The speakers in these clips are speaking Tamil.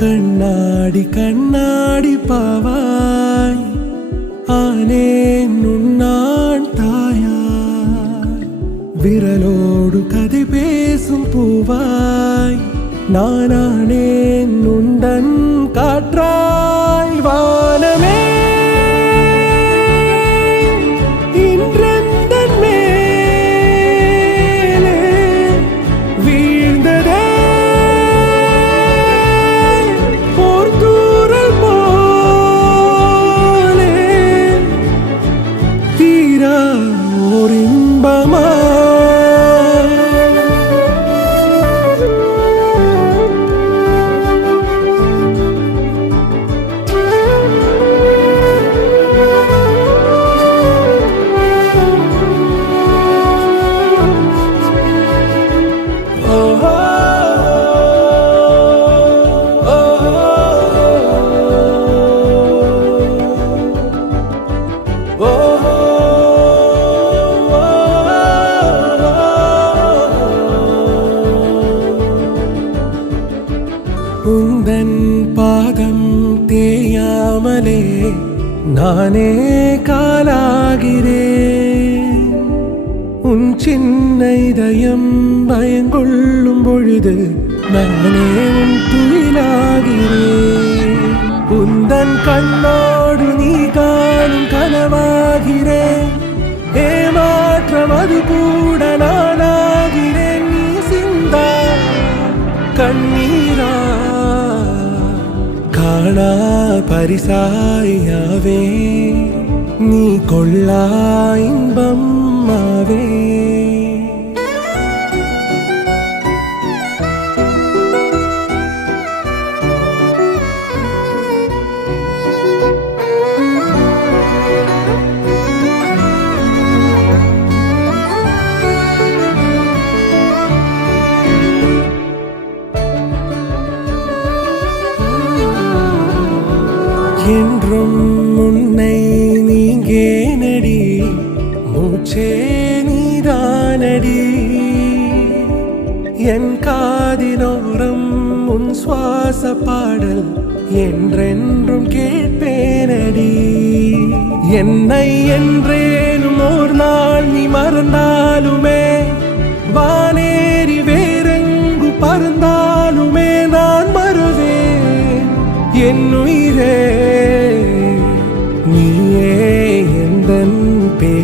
கண்ணாடி கண்ணாடி பாவாய். ஆனேன் உன்னான் தாயாய் விரலோடு கதை பேசும் பூவாய். நானானேன் உண்டன் தேயாமலே நானே காலாகிறேன் உன் சின்ன இதயம் பயங்கொள்ளும் பொழுது நானே உன் துயிலாகிறேன் உந்தன் கண்ணோடு நீ காணும் கனவாகிறேன் ஏமாற்றம் அது கூட நானாகிறேன் நீ சிந்தா கண்ணீர் காணா பரிசாயாவே நீ கொள்ளா இன்பம் ஆவே. என்றும் உன்னை நீங்கே நடி. மூச்சே நீதானடி. என் காதினோரம் உன் சுவாச பாடல் என்றென்றும் கேட்பேனடி. என்னை என்றேனும் ஒரு நாள் நீ மறந்தாலுமே. வானேறி வேறெங்கு பறந்தாலுமே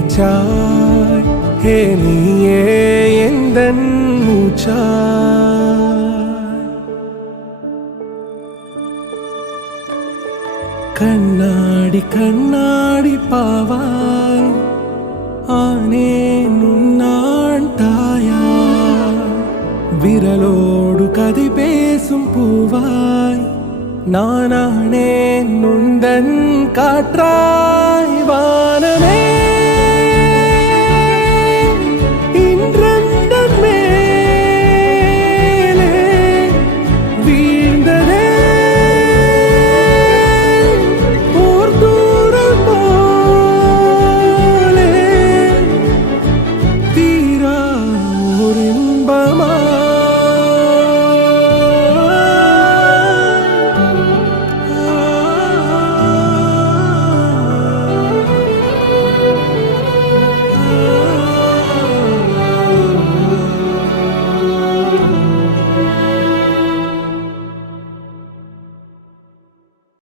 பேச்சாய் ஹே நீயே எந்தன் கண்ணாடி கண்ணாடி பாவாய் ஆனே நுண்ணான் தாயா விரலோடு கதை பேசும் பூவாய் நானானே நுந்தன் காற்றாய். வானமே